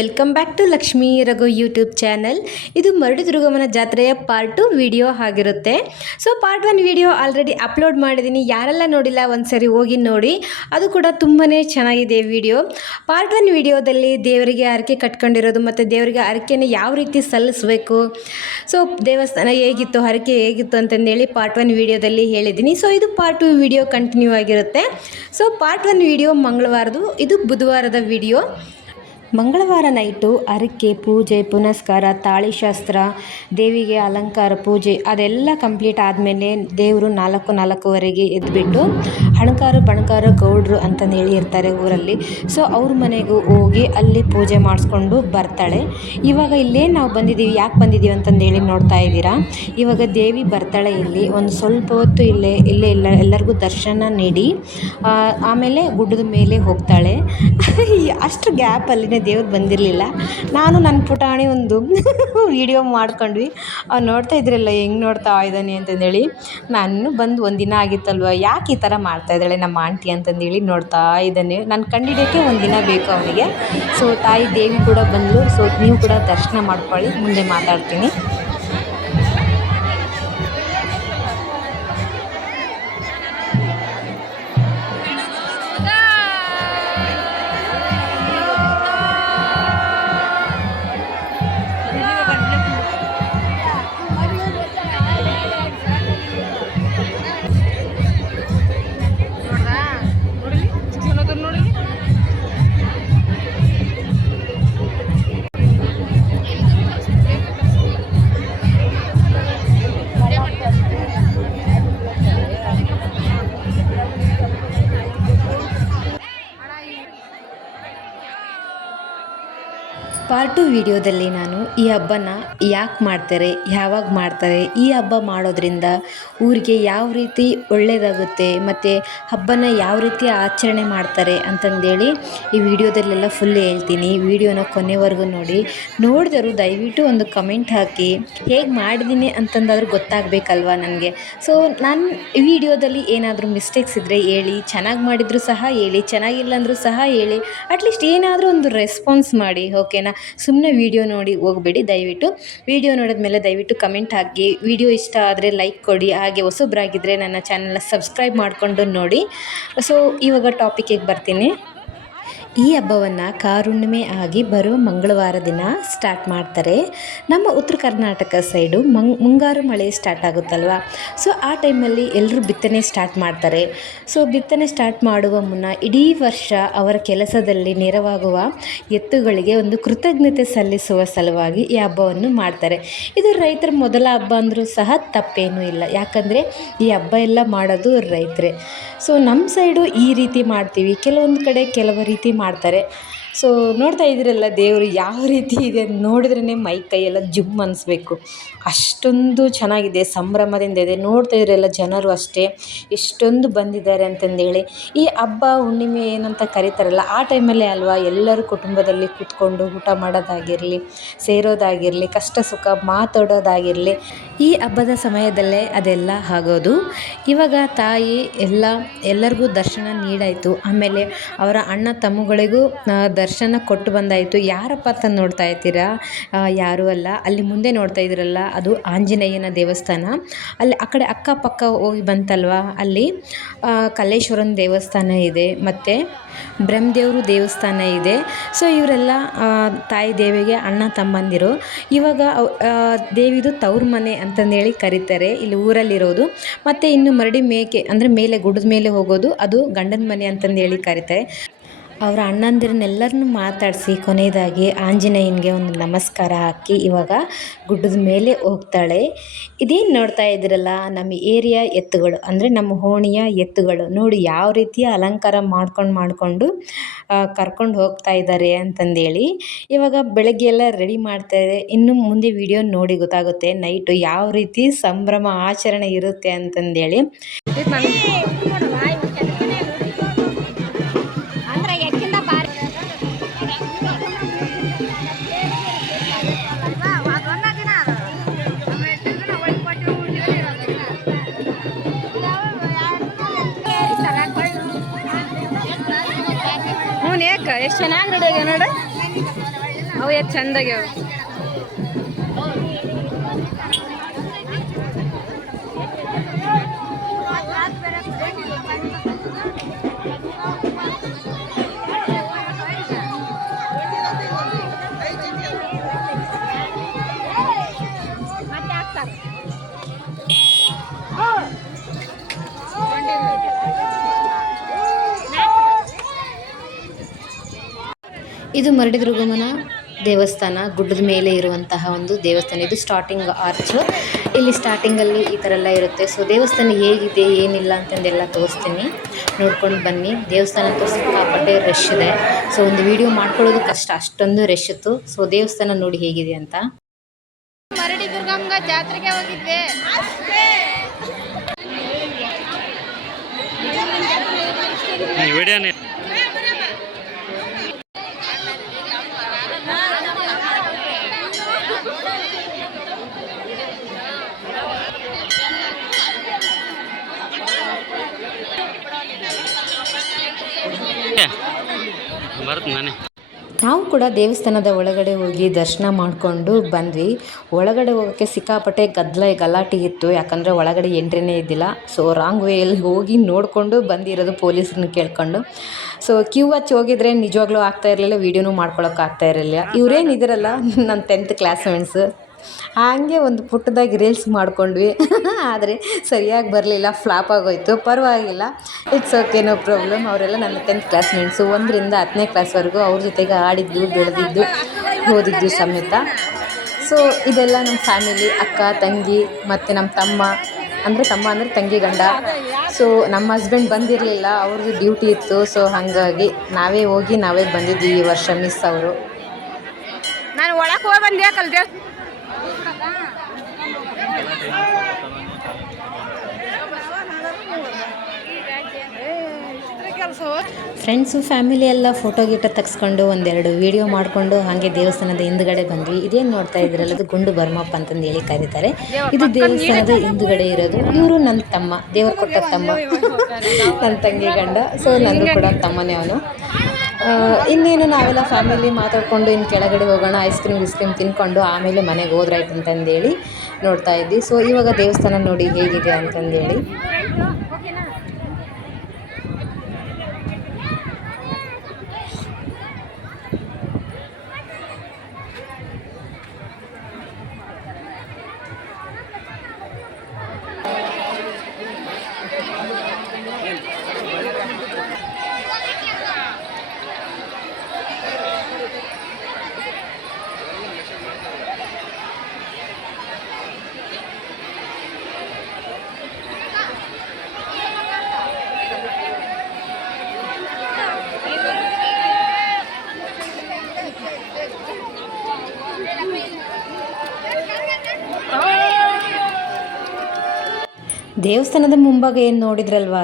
Welcome back to Lakshmi Raghu YouTube channel. ಇದು ಮರಡಿದುರ್ಗಮ್ಮನ ಜಾತ್ರೆಯ ಪಾರ್ಟ್ 2 ವಿಡಿಯೋ ಆಗಿರುತ್ತೆ. So part 1 video already upload ಮಾಡಿದ್ದೀನಿ. ಯಾರೆಲ್ಲ ನೋಡಿಲ್ಲ ಒಂದ್ಸರಿ ಹೋಗಿ ನೋಡಿ, ಅದು ಕೂಡ ತುಂಬಾ ಚೆನ್ನಾಗಿದೆ ವಿಡಿಯೋ. ಪಾರ್ಟ್ 1 ವಿಡಿಯೋದಲ್ಲಿ ದೇವರಿಗೆ ಹರಕೆ ಕಟ್ಕೊಂಡಿರೋದು ಮತ್ತು ದೇವರಿಗೆ ಹರಕೆನ ಯಾವ ರೀತಿ ಸಲ್ಲಿಸಬೇಕು, ಸೊ ದೇವಸ್ಥಾನ ಹೇಗಿತ್ತು, ಹರಕೆ ಹೇಗಿತ್ತು ಅಂತಂದೇಳಿ ಪಾರ್ಟ್ 1 ವಿಡಿಯೋದಲ್ಲಿ ಹೇಳಿದ್ದೀನಿ. ಸೊ ಇದು ಪಾರ್ಟ್ 2 ವಿಡಿಯೋ ಕಂಟಿನ್ಯೂ ಆಗಿರುತ್ತೆ. ಸೊ ಪಾರ್ಟ್ 1 ವಿಡಿಯೋ ಮಂಗಳವಾರದು, ಇದು ಬುಧವಾರದ ವಿಡಿಯೋ. ಮಂಗಳವಾರ ನೈಟು ಹರಕೆ, ಪೂಜೆ ಪುನಸ್ಕಾರ, ತಾಳಿಶಾಸ್ತ್ರ, ದೇವಿಗೆ ಅಲಂಕಾರ ಪೂಜೆ ಅದೆಲ್ಲ ಕಂಪ್ಲೀಟ್ ಆದಮೇಲೆ ದೇವರು 4:04ವರೆಗೆ ಎದ್ದುಬಿಟ್ಟು ಹಣಕಾರು ಬಣಕಾರು ಗೌಡ್ರು ಅಂತಂದೇಳಿ ಇರ್ತಾರೆ ಊರಲ್ಲಿ. ಸೊ ಅವ್ರ ಮನೆಗೂ ಹೋಗಿ ಅಲ್ಲಿ ಪೂಜೆ ಮಾಡಿಸ್ಕೊಂಡು ಬರ್ತಾಳೆ. ಇವಾಗ ಇಲ್ಲೇ ನಾವು ಬಂದಿದ್ದೀವಿ, ಯಾಕೆ ಬಂದಿದ್ದೀವಿ ಅಂತಂದೇಳಿ ನೋಡ್ತಾ ಇದ್ದೀರಾ. ಇವಾಗ ದೇವಿ ಬರ್ತಾಳೆ ಇಲ್ಲಿ, ಒಂದು ಸ್ವಲ್ಪ ಹೊತ್ತು ಇಲ್ಲೇ ಎಲ್ಲರಿಗೂ ದರ್ಶನ ನೀಡಿ ಆಮೇಲೆ ಗುಡ್ಡದ ಮೇಲೆ ಹೋಗ್ತಾಳೆ. ಅಷ್ಟು ಗ್ಯಾಪಲ್ಲಿನೇ ದೇವ್ರು ಬಂದಿರಲಿಲ್ಲ. ನಾನು ನನ್ನ ಪುಟಾಣಿ ಒಂದು ವಿಡಿಯೋ ಮಾಡ್ಕೊಂಡ್ವಿ. ಅವ್ನು ನೋಡ್ತಾ ಇದ್ರಲ್ಲ ಹೆಂಗೆ ನೋಡ್ತಾ ಇದ್ದಾನೆ ಅಂತಂದೇಳಿ. ನಾನು ಬಂದು ಒಂದಿನ ಆಗಿತ್ತಲ್ವ, ಯಾಕೆ ಈ ಥರ ಮಾಡ್ತಾಯಿದ್ದಾಳೆ ನಮ್ಮ ಆಂಟಿ ಅಂತಂದೇಳಿ ನೋಡ್ತಾ ಇದ್ದಾನೆ. ನಾನು ಕಂಡಿಡಿಯೋಕ್ಕೆ ಒಂದಿನ ಬೇಕು ಅವನಿಗೆ. ಸೊ ತಾಯಿ ದೇವಿ ಕೂಡ ಬಂದಳು. ಸೊ ನೀವು ಕೂಡ ದರ್ಶನ ಮಾಡ್ಕೊಳ್ಳಿ, ಮುಂದೆ ಮಾತಾಡ್ತೀನಿ. ಪಾರ್ಟ್ 2 ವಿಡಿಯೋದಲ್ಲಿ ನಾನು ಈ ಹಬ್ಬನ ಯಾಕೆ ಮಾಡ್ತಾರೆ, ಯಾವಾಗ ಮಾಡ್ತಾರೆ, ಈ ಹಬ್ಬ ಮಾಡೋದ್ರಿಂದ ಊರಿಗೆ ಯಾವ ರೀತಿ ಒಳ್ಳೆಯದಾಗುತ್ತೆ ಮತ್ತು ಹಬ್ಬನ ಯಾವ ರೀತಿ ಆಚರಣೆ ಮಾಡ್ತಾರೆ ಅಂತಂದೇಳಿ ಈ ವಿಡಿಯೋದಲ್ಲೆಲ್ಲ ಫುಲ್ ಹೇಳ್ತೀನಿ. ವಿಡಿಯೋನ ಕೊನೆವರೆಗೂ ನೋಡಿ. ನೋಡಿದವರು ದಯವಿಟ್ಟು ಒಂದು ಕಮೆಂಟ್ ಹಾಕಿ, ಹೇಗೆ ಮಾಡಿದ್ದೀನಿ ಅಂತಂದಾದ್ರೂ ಗೊತ್ತಾಗಬೇಕಲ್ವ ನನಗೆ. ಸೊ ನಾನು ಈ ವಿಡಿಯೋದಲ್ಲಿ ಏನಾದರೂ ಮಿಸ್ಟೇಕ್ಸ್ ಇದ್ದರೆ ಹೇಳಿ, ಚೆನ್ನಾಗಿ ಮಾಡಿದರೂ ಸಹ ಹೇಳಿ, ಚೆನ್ನಾಗಿಲ್ಲ ಅಂದರೂ ಸಹ ಹೇಳಿ. ಅಟ್ಲೀಸ್ಟ್ ಏನಾದರೂ ಒಂದು ರೆಸ್ಪಾನ್ಸ್ ಮಾಡಿ, ಓಕೆನಾ. ಸುಮ್ಮನೆ ವಿಡಿಯೋ ನೋಡಿ ಹೋಗಬೇಡಿ. ದಯವಿಟ್ಟು ವಿಡಿಯೋ ನೋಡಿದ್ಮೇಲೆ ದಯವಿಟ್ಟು ಕಮೆಂಟ್ ಹಾಕಿ. ವಿಡಿಯೋ ಇಷ್ಟ ಆದರೆ ಲೈಕ್ ಕೊಡಿ. ಹಾಗೆ ಹೊಸಬ್ರಾಗಿದ್ದರೆ ನನ್ನ ಚಾನಲ್ನ ಸಬ್ಸ್ಕ್ರೈಬ್ ಮಾಡಿಕೊಂಡು ನೋಡಿ. ಸೊ ಇವಾಗ ಟಾಪಿಕಿಗೆ ಬರ್ತೀನಿ. ಈ ಹಬ್ಬವನ್ನು ಕಾರುಣ್ಣಿಮೆ ಆಗಿ ಬರುವ ಮಂಗಳವಾರ ದಿನ ಸ್ಟಾರ್ಟ್ ಮಾಡ್ತಾರೆ. ನಮ್ಮ ಉತ್ತರ ಕರ್ನಾಟಕ ಸೈಡು ಮುಂಗಾರು ಮಳೆ ಸ್ಟಾರ್ಟ್ ಆಗುತ್ತಲ್ವ. ಸೊ ಆ ಟೈಮಲ್ಲಿ ಎಲ್ಲರೂ ಬಿತ್ತನೆ ಸ್ಟಾರ್ಟ್ ಮಾಡ್ತಾರೆ. ಸೊ ಬಿತ್ತನೆ ಸ್ಟಾರ್ಟ್ ಮಾಡುವ ಮುನ್ನ ಇಡೀ ವರ್ಷ ಅವರ ಕೆಲಸದಲ್ಲಿ ನೆರವಾಗುವ ಎತ್ತುಗಳಿಗೆ ಒಂದು ಕೃತಜ್ಞತೆ ಸಲ್ಲಿಸುವ ಸಲುವಾಗಿ ಈ ಹಬ್ಬವನ್ನು ಮಾಡ್ತಾರೆ. ಇದು ರೈತರ ಮೊದಲ ಹಬ್ಬ ಅಂದರೂ ಸಹ ತಪ್ಪೇನೂ ಇಲ್ಲ, ಯಾಕಂದರೆ ಈ ಹಬ್ಬ ಎಲ್ಲ ಮಾಡೋದು ರೈತರೇ. ಸೊ ನಮ್ಮ ಸೈಡು ಈ ರೀತಿ ಮಾಡ್ತೀವಿ, ಕೆಲವೊಂದು ಕಡೆ ಕೆಲವು ರೀತಿ ಮಾಡ್ತಾರೆ. ಸೊ ನೋಡ್ತಾ ಇದ್ದೀರಲ್ಲ ದೇವರು ಯಾವ ರೀತಿ ಇದೆ, ನೋಡಿದ್ರೇ ಮೈ ಕೈಯೆಲ್ಲ ಜುಮ್ ಅನಿಸ್ಬೇಕು, ಅಷ್ಟೊಂದು ಚೆನ್ನಾಗಿದೆ, ಸಂಭ್ರಮದಿಂದ ಇದೆ. ನೋಡ್ತಾ ಇದ್ರೆಲ್ಲ ಜನರು ಅಷ್ಟೇ ಎಷ್ಟೊಂದು ಬಂದಿದ್ದಾರೆ ಅಂತಂದೇಳಿ. ಈ ಹಬ್ಬ ಹುಣ್ಣಿಮೆ ಏನಂತ ಕರೀತಾರಲ್ಲ, ಆ ಟೈಮಲ್ಲೇ ಅಲ್ವಾ ಎಲ್ಲರೂ ಕುಟುಂಬದಲ್ಲಿ ಕೂತ್ಕೊಂಡು ಊಟ ಮಾಡೋದಾಗಿರಲಿ, ಸೇರೋದಾಗಿರಲಿ, ಕಷ್ಟ ಸುಖ ಮಾತಾಡೋದಾಗಿರಲಿ, ಈ ಹಬ್ಬದ ಸಮಯದಲ್ಲೇ ಅದೆಲ್ಲ ಆಗೋದು. ಇವಾಗ ತಾಯಿ ಎಲ್ಲರಿಗೂ ದರ್ಶನ ನೀಡಾಯಿತು. ಆಮೇಲೆ ಅವರ ಅಣ್ಣ ತಮ್ಮಗಳಿಗೂ ದರ್ಶನ ಕೊಟ್ಟು ಬಂದಾಯಿತು. ಯಾರಪ್ಪ ಅಂತ ನೋಡ್ತಾ ಇರ್ತೀರಾ, ಯಾರೂ ಅಲ್ಲ, ಅಲ್ಲಿ ಮುಂದೆ ನೋಡ್ತಾ ಇದ್ದೀರಲ್ಲ ಅದು ಆಂಜನೇಯನ ದೇವಸ್ಥಾನ. ಅಲ್ಲಿ ಆ ಕಡೆ ಅಕ್ಕಪಕ್ಕ ಹೋಗಿ ಬಂತಲ್ವ, ಅಲ್ಲಿ ಕಲ್ಲೇಶ್ವರನ ದೇವಸ್ಥಾನ ಇದೆ, ಮತ್ತು ಬ್ರಹ್ಮದೇವ್ರ ದೇವಸ್ಥಾನ ಇದೆ. ಸೊ ಇವರೆಲ್ಲ ತಾಯಿ ದೇವಿಗೆ ಅಣ್ಣ ತಮ್ಮಂದಿರು. ಇವಾಗ ದೇವಿದು ತವ್ರ ಮನೆ ಅಂತಂದೇಳಿ ಕರೀತಾರೆ ಇಲ್ಲಿ ಊರಲ್ಲಿರೋದು. ಮತ್ತು ಇನ್ನು ಮರಡಿ ಮೇಕೆ ಅಂದರೆ ಮೇಲೆ ಗುಡ್ಡದ ಮೇಲೆ ಹೋಗೋದು, ಅದು ಗಂಡನ ಮನೆ ಅಂತಂದೇಳಿ ಕರೀತಾರೆ. ಅವರ ಅಣ್ಣಂದಿರನ್ನೆಲ್ಲರನ್ನೂ ಮಾತಾಡಿಸಿ ಕೊನೆಯದಾಗಿ ಆಂಜನೇಯನಿಗೆ ಒಂದು ನಮಸ್ಕಾರ ಹಾಕಿ ಇವಾಗ ಗುಡ್ಡದ ಮೇಲೆ ಹೋಗ್ತಾಳೆ. ಇದೇನು ನೋಡ್ತಾ ಇದ್ದೀರಲ್ಲ ನಮ್ಮ ಏರಿಯಾ ಎತ್ತುಗಳು, ಅಂದರೆ ನಮ್ಮ ಓಣಿಯ ಎತ್ತುಗಳು. ನೋಡಿ ಯಾವ ರೀತಿಯ ಅಲಂಕಾರ ಮಾಡಿಕೊಂಡು ಕರ್ಕೊಂಡು ಹೋಗ್ತಾ ಇದ್ದಾರೆ ಅಂತಂದೇಳಿ. ಇವಾಗ ಬೆಳಗ್ಗೆ ಎಲ್ಲ ರೆಡಿ ಮಾಡ್ತಾಯಿದೆ. ಇನ್ನು ಮುಂದೆ ವಿಡಿಯೋ ನೋಡಿ ಗೊತ್ತಾಗುತ್ತೆ ನೈಟು ಯಾವ ರೀತಿ ಸಂಭ್ರಮ ಆಚರಣೆ ಇರುತ್ತೆ ಅಂತಂದೇಳಿ. ಎಷ್ಟು ಚೆನ್ನಾಗಿ ರೆಡಿ ಆಗ ನೋಡು. ಎಷ್ಟು ಚಂದಾಗ್ಯಾವ. ಇದು ಮರಡಿದುರ್ಗಮ್ಮನ ದೇವಸ್ಥಾನ, ಗುಡ್ಡದ ಮೇಲೆ ಇರುವಂತಹ ಒಂದು ದೇವಸ್ಥಾನ. ಇದು ಸ್ಟಾರ್ಟಿಂಗ್ ಆರ್ಚ್. ಇಲ್ಲಿ ಸ್ಟಾರ್ಟಿಂಗಲ್ಲಿ ಈ ಥರ ಎಲ್ಲ ಇರುತ್ತೆ. ಸೊ ದೇವಸ್ಥಾನ ಹೇಗಿದೆ ಏನಿಲ್ಲ ಅಂತಂದೆಲ್ಲ ತೋರಿಸ್ತೀನಿ, ನೋಡ್ಕೊಂಡು ಬನ್ನಿ. ದೇವಸ್ಥಾನ ಅಂತೂ ಸಿಕ್ಕಾಪಟ್ಟೆ ರಶ್ ಇದೆ. ಸೊ ಒಂದು ವಿಡಿಯೋ ಮಾಡ್ಕೊಳ್ಳೋದು ಕಷ್ಟ, ಅಷ್ಟೊಂದು ರಶ್ ಇತ್ತು. ಸೊ ದೇವಸ್ಥಾನ ನೋಡಿ ಹೇಗಿದೆ ಅಂತ. ಮರಡಿ ದುರ್ಗಮ್ಮ ಜಾತ್ರೆಗೆ ಹೋಗಿದ್ದೆ. ನಾವು ಕೂಡ ದೇವಸ್ಥಾನದ ಒಳಗಡೆ ಹೋಗಿ ದರ್ಶನ ಮಾಡಿಕೊಂಡು ಬಂದ್ವಿ. ಒಳಗಡೆ ಹೋಗೋಕ್ಕೆ ಸಿಕ್ಕಾಪಟ್ಟೆ ಗಲಾಟೆ ಇತ್ತು, ಯಾಕಂದರೆ ಒಳಗಡೆ ಎಂಟ್ರಿನೇ ಇದ್ದಿಲ್ಲ. ಸೊ ರಾಂಗ್ ವೇಯಲ್ಲಿ ಹೋಗಿ ನೋಡಿಕೊಂಡು ಬಂದಿರೋದು ಪೊಲೀಸ್ರನ್ನ ಕೇಳ್ಕೊಂಡು. ಸೊ ಕ್ಯೂ ಹಚ್ಚಿ ಹೋಗಿದ್ರೆ ನಿಜವಾಗ್ಲೂ ಆಗ್ತಾ ಇರಲಿಲ್ಲ, ವೀಡಿಯೋನೂ ಮಾಡ್ಕೊಳಕ್ಕೆ ಆಗ್ತಾ ಇರಲಿಲ್ಲ. ಇವರೇನಿದ್ರಲ್ಲ ನನ್ನ 10th ಕ್ಲಾಸ್ಮೇಟ್ಸ್, ಹಾಗೆ ಒಂದು ಪುಟ್ಟದಾಗಿ ರೀಲ್ಸ್ ಮಾಡ್ಕೊಂಡ್ವಿ. ಆದರೆ ಸರಿಯಾಗಿ ಬರಲಿಲ್ಲ, ಫ್ಲಾಪ್ ಆಗೋಯ್ತು. ಪರವಾಗಿಲ್ಲ, ಇಟ್ಸ್ ಓಕೆ, ನೋ ಪ್ರಾಬ್ಲಮ್. ಅವರೆಲ್ಲ ನನ್ನ 10th ಕ್ಲಾಸ್ಮೇಟ್ಸು. 1ರಿಂದ 10ನೇ ಕ್ಲಾಸ್ವರೆಗೂ ಅವ್ರ ಜೊತೆಗೆ ಆಡಿದ್ದು, ಬೆಳೆದಿದ್ದು, ಓದಿದ್ದು ಸಮೇತ. ಸೊ ಇದೆಲ್ಲ ನಮ್ಮ ಫ್ಯಾಮಿಲಿ, ಅಕ್ಕ, ತಂಗಿ ಮತ್ತು ನಮ್ಮ ತಮ್ಮ ಅಂದರೆ ತಂಗಿ ಗಂಡ. ಸೊ ನಮ್ಮ ಹಸ್ಬೆಂಡ್ ಬಂದಿರಲಿಲ್ಲ, ಅವ್ರದ್ದು ಡ್ಯೂಟಿ ಇತ್ತು. ಸೊ ಹಾಗಾಗಿ ನಾವೇ ಹೋಗಿ ನಾವೇ ಬಂದಿದ್ವಿ ಈ ವರ್ಷ, ಮಿಸ್ ಅವರು. ನಾನು ಒಳಗೆ ಹೋಗಿ ಬಂದೆ ಕಲ್ದೆ. ಫ್ರೆಂಡ್ಸು ಫ್ಯಾಮಿಲಿ ಎಲ್ಲ ಫೋಟೋ ಗೀಟೋ ತೆಗೆಸ್ಕೊಂಡು ಒಂದೆರಡು ವೀಡಿಯೋ ಮಾಡಿಕೊಂಡು ಹಾಗೆ ದೇವಸ್ಥಾನದ ಹಿಂದುಗಡೆ ಬಂದ್ವಿ. ಇದೇನು ನೋಡ್ತಾ ಇದ್ರಲ್ಲ, ಅದು ಗುಂಡು ಬರ್ಮಪ್ಪ ಅಂತಂದು ಹೇಳಿ ಕರೀತಾರೆ. ಇದು ದೇವಸ್ಥಾನದ ಹಿಂದುಗಡೆ ಇರೋದು. ಇವರು ನನ್ನ ತಮ್ಮ, ದೇವರು ಕೊಟ್ಟ ತಮ್ಮ, ನನ್ನ ತಂಗಿ ಗಂಡ. ಸೊ ನನಗೂ ಕೂಡ ತಮ್ಮನೇ ಅವನು. ಇನ್ನೇನು ನಾವೆಲ್ಲ ಫ್ಯಾಮಿಲಿ ಮಾತಾಡಿಕೊಂಡು ಇನ್ನು ಕೆಳಗಡೆ ಹೋಗೋಣ, ಐಸ್ ಕ್ರೀಮ್ ತಿನ್ಕೊಂಡು ಆಮೇಲೆ ಮನೆಗೆ ಹೋದ್ರಾಯ್ತು ಅಂತಂದೇಳಿ ನೋಡ್ತಾ ಇದ್ವಿ. ಸೊ ಇವಾಗ ದೇವಸ್ಥಾನ ನೋಡಿ ಹೇಗಿದೆ ಅಂತಂದೇಳಿ. ದೇವಸ್ಥಾನದ ಮುಂಭಾಗ ಏನು ನೋಡಿದ್ರಲ್ವ,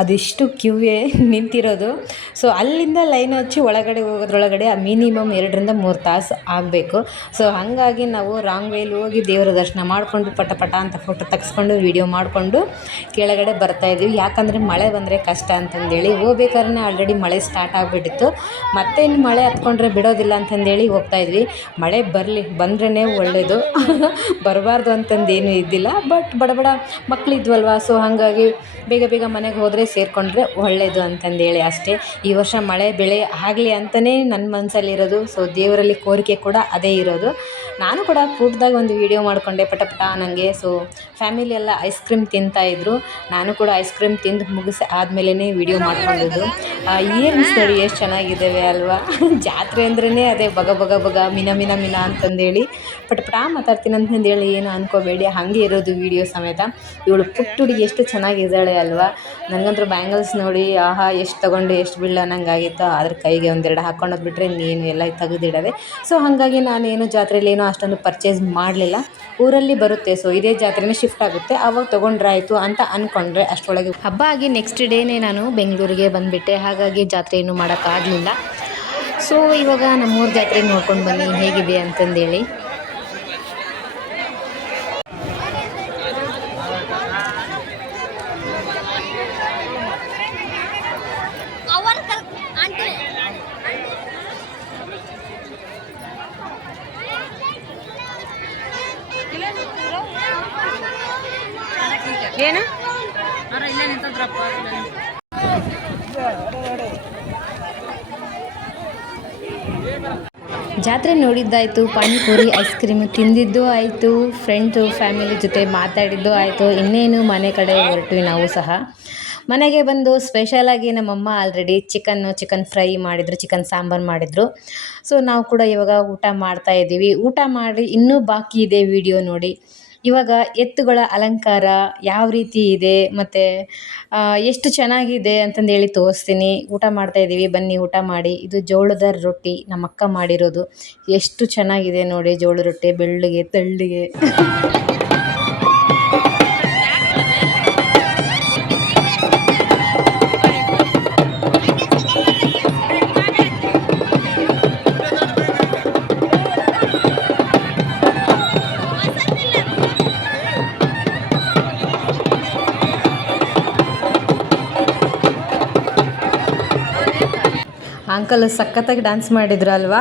ಅದಿಷ್ಟು ಕ್ಯೂವೇ ನಿಂತಿರೋದು. ಸೊ ಅಲ್ಲಿಂದ ಲೈನ್ ಹಚ್ಚಿ ಒಳಗಡೆ ಹೋಗೋದ್ರೊಳಗಡೆ ಮಿನಿಮಮ್ 2ರಿಂದ 3 ತಾಸು ಆಗಬೇಕು. ಸೊ ಹಾಗಾಗಿ ನಾವು ರಾಂಗ್ ವೇಲಿ ಹೋಗಿ ದೇವರ ದರ್ಶನ ಮಾಡಿಕೊಂಡು ಪಟ ಅಂತ ಫೋಟೋ ತೆಗೆಸ್ಕೊಂಡು ವೀಡಿಯೋ ಮಾಡಿಕೊಂಡು ಕೆಳಗಡೆ ಬರ್ತಾಯಿದ್ವಿ. ಯಾಕಂದರೆ ಮಳೆ ಬಂದರೆ ಕಷ್ಟ ಅಂತಂದೇಳಿ. ಹೋಗ್ಬೇಕಾದ್ರೆ ಆಲ್ರೆಡಿ ಮಳೆ ಸ್ಟಾರ್ಟ್ ಆಗಿಬಿಟ್ಟಿತ್ತು. ಮತ್ತೆ ಇನ್ನು ಮಳೆ ಹತ್ಕೊಂಡ್ರೆ ಬಿಡೋದಿಲ್ಲ ಅಂತಂದೇಳಿ ಹೋಗ್ತಾಯಿದ್ವಿ. ಮಳೆ ಬಂದ್ರೇ ಒಳ್ಳೆಯದು, ಬರಬಾರ್ದು ಅಂತಂದೇನೂ ಇದ್ದಿಲ್ಲ. ಬಟ್ ಬಡ ಮಕ್ಕಳಿದ್ವಲ್ವ, ಸೊ ಹಾಗಾಗಿ ಬೇಗ ಮನೆಗೆ ಹೋದರೆ ಸೇರಿಕೊಂಡ್ರೆ ಒಳ್ಳೆಯದು ಅಂತಂದೇಳಿ ಅಷ್ಟೇ. ಈ ವರ್ಷ ಮಳೆ ಬೆಳೆ ಆಗಲಿ ಅಂತಲೇ ನನ್ನ ಮನಸ್ಸಲ್ಲಿರೋದು. ಸೊ ದೇವರಲ್ಲಿ ಕೋರಿಕೆ ಕೂಡ ಅದೇ ಇರೋದು. ನಾನು ಕೂಡ ಪುಟ್ಟದಾಗ ಒಂದು ವೀಡಿಯೋ ಮಾಡಿಕೊಂಡೆ ಪಟ ನನಗೆ. ಸೊ ಫ್ಯಾಮಿಲಿ ಎಲ್ಲ ಐಸ್ ಕ್ರೀಮ್ ತಿಂತಾಯಿದ್ರು. ನಾನು ಕೂಡ ಐಸ್ ಕ್ರೀಮ್ ತಿಂದು ಮುಗಿಸಿ ಆದಮೇಲೆ ವೀಡಿಯೋ ಮಾಡ್ಕೊಂಡಿದ್ದು. ಇಯರಿಂಗ್ಸ್ ನೋಡಿ ಎಷ್ಟು ಚೆನ್ನಾಗಿದ್ದಾವೆ ಅಲ್ವಾ. ಜಾತ್ರೆ ಅಂದ್ರೇ ಅದೇ ಬಗ ಮಿನ ಅಂತಂದೇಳಿ ಪಟ ಮಾತಾಡ್ತೀನಿ ಅಂತಂದೇಳಿ ಏನು ಅಂದ್ಕೋಬೇಡಿ, ಹಾಗೆ ಇರೋದು ವೀಡಿಯೋ ಸಮೇತ. ಇವಳು ಪುಟ್ಟ ಹುಡುಗಿ ಎಷ್ಟು ಚೆನ್ನಾಗಿದ್ದಾಳೆ ಅಲ್ವಾ. ನನಗಂತೂ ಬ್ಯಾಂಗಲ್ಸ್ ನೋಡಿ ಆಹಾ ಎಷ್ಟು ತೊಗೊಂಡು ಎಷ್ಟು ಬೀಳ ಅನ್ನಂಗಾಗಿತ್ತು. ಅದ್ರ ಕೈಗೆ ಒಂದೆರಡು ಹಾಕ್ಕೊಂಡೋದು ಬಿಟ್ಟರೆ ನೀನು ಎಲ್ಲ ತೆಗೆದಿಡೋದೆ. ಸೊ ಹಾಗಾಗಿ ನಾನೇನು ಜಾತ್ರೆಯಲ್ಲಿ ಏನೋ ಅಷ್ಟೊಂದು ಪರ್ಚೇಸ್ ಮಾಡಲಿಲ್ಲ. ಊರಲ್ಲಿ ಬರುತ್ತೆ, ಸೊ ಇದೇ ಜಾತ್ರೆನೇ ಶಿಫ್ಟ್ ಆಗುತ್ತೆ, ಆವಾಗ ತೊಗೊಂಡ್ರಾಯ್ತು ಅಂತ ಅಂದ್ಕೊಂಡ್ರೆ ಅಷ್ಟರೊಳಗೆ ಹಬ್ಬ ಆಗಿ ನೆಕ್ಸ್ಟ್ ಡೇನೇ ನಾನು ಬೆಂಗಳೂರಿಗೆ ಬಂದುಬಿಟ್ಟೆ. ಹಾಗಾಗಿ ಜಾತ್ರೆ ಏನು ಮಾಡೋಕ್ಕಾಗಲಿಲ್ಲ. ಸೊ ಇವಾಗ ನಮ್ಮೂರ ಜಾತ್ರೆ ನೋಡ್ಕೊಂಡು ಬನ್ನಿ ಹೇಗಿದೆ ಅಂತಂದೇಳಿ. ಏನು ಜಾತ್ರೆ ನೋಡಿದ್ದಾಯಿತು, ಪಾನಿಪುರಿ ಐಸ್ ಕ್ರೀಮ್ ತಿಂದಿದ್ದು ಆಯಿತು, ಫ್ರೆಂಡ್ಸು ಫ್ಯಾಮಿಲಿ ಜೊತೆ ಮಾತಾಡಿದ್ದು ಆಯಿತು. ಇನ್ನೇನು ಮನೆ ಕಡೆ ಹೊರಟ್ವಿ ನಾವು ಸಹ. ಮನೆಗೆ ಬಂದು ಸ್ಪೆಷಲಾಗಿ ನಮ್ಮಮ್ಮ ಆಲ್ರೆಡಿ ಚಿಕನ್ ಫ್ರೈ ಮಾಡಿದರು, ಚಿಕನ್ ಸಾಂಬಾರು ಮಾಡಿದರು. ಸೊ ನಾವು ಕೂಡ ಇವಾಗ ಊಟ ಮಾಡ್ತಾ ಇದ್ದೀವಿ. ಊಟ ಮಾಡಿ ಇನ್ನೂ ಬಾಕಿ ಇದೆ ವಿಡಿಯೋ ನೋಡಿ. ಇವಾಗ ಎತ್ತುಗಳ ಅಲಂಕಾರ ಯಾವ ರೀತಿ ಇದೆ ಮತ್ತು ಎಷ್ಟು ಚೆನ್ನಾಗಿದೆ ಅಂತಂದೇಳಿ ತೋರಿಸ್ತೀನಿ. ಊಟ ಮಾಡ್ತಾ ಇದ್ದೀವಿ, ಬನ್ನಿ ಊಟ ಮಾಡಿ. ಇದು ಜೋಳದ ರೊಟ್ಟಿ ನಮ್ಮ ಅಕ್ಕ ಮಾಡಿರೋದು. ಎಷ್ಟು ಚೆನ್ನಾಗಿದೆ ನೋಡಿ, ಜೋಳದ ರೊಟ್ಟಿ ಬೆಳ್ಳಗೆ ತೆಳ್ಳಗೆ. ಅಂಕಲ್ ಸಖತ್ತಾಗಿ ಡ್ಯಾನ್ಸ್ ಮಾಡಿದ್ರು ಅಲ್ವಾ?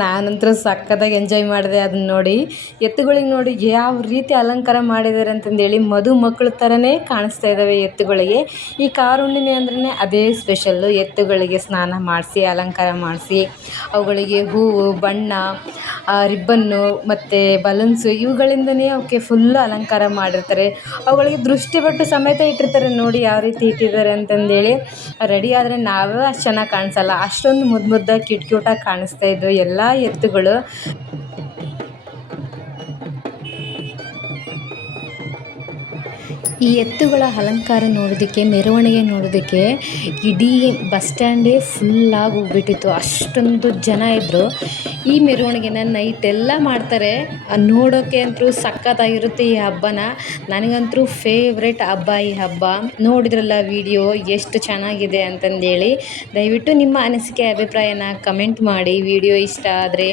ನಾನಂತೂ ಸಖತ್ತಾಗಿ ಎಂಜಾಯ್ ಮಾಡಿದೆ ಅದನ್ನ ನೋಡಿ. ಎತ್ತುಗಳಿಗೆ ನೋಡಿ ಯಾವ ರೀತಿ ಅಲಂಕಾರ ಮಾಡಿದ್ದಾರೆ ಅಂತಂದೇಳಿ, ಮಕ್ಕಳ ಥರನೇ ಕಾಣಿಸ್ತಾ ಇದ್ದಾವೆ ಎತ್ತುಗಳಿಗೆ. ಈ ಕಾರುಣ್ಣಿಮೆ ಅಂದ್ರೆ ಅದೇ ಸ್ಪೆಷಲ್ಲು. ಎತ್ತುಗಳಿಗೆ ಸ್ನಾನ ಮಾಡಿಸಿ ಅಲಂಕಾರ ಮಾಡಿಸಿ ಅವುಗಳಿಗೆ ಹೂವು, ಬಣ್ಣ, ರಿಬ್ಬನ್ನು ಮತ್ತು ಬಲೂನ್ಸು ಇವುಗಳಿಂದನೇ ಅವಕ್ಕೆ ಫುಲ್ಲು ಅಲಂಕಾರ ಮಾಡಿರ್ತಾರೆ. ಅವುಗಳಿಗೆ ದೃಷ್ಟಿ ಬೊಟ್ಟು ಸಮೇತ ಇಟ್ಟಿರ್ತಾರೆ ನೋಡಿ ಯಾವ ರೀತಿ ಇಟ್ಟಿದ್ದಾರೆ ಅಂತಂದೇಳಿ. ರೆಡಿ ಆದರೆ ನಾವೇ ಅಷ್ಟು ಚೆನ್ನಾಗಿ ಕಾಣಿಸಲ್ಲ, ಅಷ್ಟೊಂದು ಮುದ್ದಾಗಿ ಕ್ಯೂಟಾಗಿ ಕಾಣಿಸ್ತಾ ಇದ್ವು ಎಲ್ಲ ಎತ್ತುಗಳು. ಈ ಎತ್ತುಗಳ ಅಲಂಕಾರ ನೋಡೋದಕ್ಕೆ, ಮೆರವಣಿಗೆ ನೋಡೋದಕ್ಕೆ ಇಡೀ ಬಸ್ ಸ್ಟ್ಯಾಂಡೇ ಫುಲ್ಲಾಗಿ ಹೋಗ್ಬಿಟ್ಟಿತ್ತು. ಅಷ್ಟೊಂದು ಜನ ಇದ್ದರು. ಈ ಮೆರವಣಿಗೆನ ನೈಟೆಲ್ಲ ಮಾಡ್ತಾರೆ. ನೋಡೋಕ್ಕೆ ಅಂತೂ ಸಖತ್ತಾಗಿರುತ್ತೆ ಈ ಹಬ್ಬನ. ನನಗಂತೂ ಫೇವ್ರೆಟ್ ಹಬ್ಬ ಈ ಹಬ್ಬ. ನೋಡಿದ್ರಲ್ಲ ವಿಡಿಯೋ ಎಷ್ಟು ಚೆನ್ನಾಗಿದೆ ಅಂತಂದೇಳಿ. ದಯವಿಟ್ಟು ನಿಮ್ಮ ಅನಿಸಿಕೆ ಅಭಿಪ್ರಾಯನ ಕಮೆಂಟ್ ಮಾಡಿ. ವಿಡಿಯೋ ಇಷ್ಟ ಆದರೆ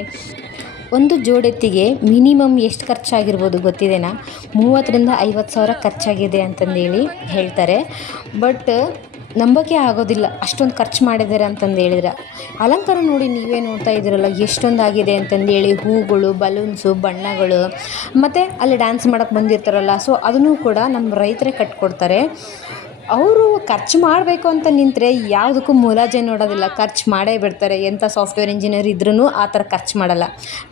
ಒಂದು ಜೋಡೆತ್ತಿಗೆ ಮಿನಿಮಮ್ ಎಷ್ಟು ಖರ್ಚಾಗಿರ್ಬೋದು ಗೊತ್ತಿದೆನಾ? 30,000-50,000 ಖರ್ಚಾಗಿದೆ ಅಂತಂದೇಳಿ ಹೇಳ್ತಾರೆ. ಬಟ್ ನಂಬೋಕೆ ಆಗೋದಿಲ್ಲ, ಅಷ್ಟೊಂದು ಖರ್ಚು ಮಾಡಿದ್ದಾರೆ ಅಂತಂದು ಹೇಳಿದ್ರೆ. ಅಲಂಕಾರ ನೋಡಿ, ನೀವೇ ನೋಡ್ತಾ ಇದ್ದೀರಲ್ಲ ಎಷ್ಟೊಂದು ಆಗಿದೆ ಅಂತಂದೇಳಿ. ಹೂಗಳು, ಬಲೂನ್ಸು, ಬಣ್ಣಗಳು, ಮತ್ತು ಅಲ್ಲಿ ಡ್ಯಾನ್ಸ್ ಮಾಡೋಕ್ಕೆ ಬಂದಿರ್ತಾರಲ್ಲ, ಸೊ ಅದನ್ನು ಕೂಡ ನಮ್ಮ ರೈತರೇ ಕಟ್ಕೊಡ್ತಾರೆ. ಅವರು ಖರ್ಚು ಮಾಡಬೇಕು ಅಂತ ನಿಂತರೆ ಯಾವುದಕ್ಕೂ ಮುಲಾಜೆ ನೋಡೋದಿಲ್ಲ, ಖರ್ಚು ಮಾಡೇ ಬಿಡ್ತಾರೆ. ಎಂಥ ಸಾಫ್ಟ್ವೇರ್ ಇಂಜಿನಿಯರ್ ಇದ್ರೂ ಆ ಥರ ಖರ್ಚು ಮಾಡಲ್ಲ.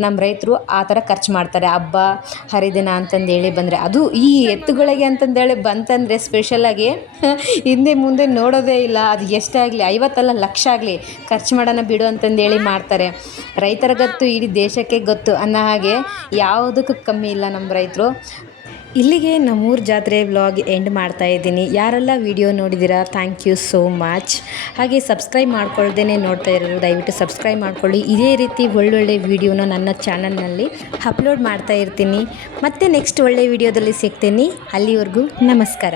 ನಮ್ಮ ರೈತರು ಆ ಥರ ಖರ್ಚು ಮಾಡ್ತಾರೆ ಹಬ್ಬ ಹರಿದಿನ ಅಂತಂದೇಳಿ ಬಂದರೆ. ಅದು ಈ ಎತ್ತುಗಳಿಗೆ ಅಂತಂದೇಳಿ ಬಂತಂದರೆ ಸ್ಪೆಷಲಾಗಿ ಹಿಂದೆ ಮುಂದೆ ನೋಡೋದೇ ಇಲ್ಲ. ಅದು ಎಷ್ಟೇ ಆಗಲಿ, 50 ಅಲ್ಲ, ಲಕ್ಷ ಆಗಲಿ ಖರ್ಚು ಮಾಡೋಣ ಬಿಡು ಅಂತಂದೇಳಿ ಮಾಡ್ತಾರೆ. ರೈತರ ಗೊತ್ತು, ಇಡೀ ದೇಶಕ್ಕೆ ಗೊತ್ತು ಅನ್ನೋ ಹಾಗೆ ಯಾವುದಕ್ಕೂ ಕಮ್ಮಿ ಇಲ್ಲ ನಮ್ಮ ರೈತರು. ಇಲ್ಲಿಗೆ ನಮ್ಮೂರ ಜಾತ್ರೆ ವ್ಲಾಗ್ ಎಂಡ್ ಮಾಡ್ತಾ ಇದ್ದೀನಿ. ಯಾರೆಲ್ಲ ವಿಡಿಯೋ ನೋಡಿದ್ದೀರಾ ಥ್ಯಾಂಕ್ ಯು ಸೋ ಮಚ್. ಹಾಗೆ ಸಬ್ಸ್ಕ್ರೈಬ್ ಮಾಡ್ಕೊಳ್ದೇ ನೋಡ್ತಾ ಇರೋರು ದಯವಿಟ್ಟು ಸಬ್ಸ್ಕ್ರೈಬ್ ಮಾಡ್ಕೊಳ್ಳಿ. ಇದೇ ರೀತಿ ಒಳ್ಳೊಳ್ಳೆ ವಿಡಿಯೋನ ನನ್ನ ಚಾನಲ್ನಲ್ಲಿ ಅಪ್ಲೋಡ್ ಮಾಡ್ತಾ ಇರ್ತೀನಿ. ಮತ್ತೆ ನೆಕ್ಸ್ಟ್ ಒಳ್ಳೆ ವಿಡಿಯೋದಲ್ಲಿ ಸಿಗ್ತೀನಿ. ಅಲ್ಲಿವರೆಗೂ ನಮಸ್ಕಾರ.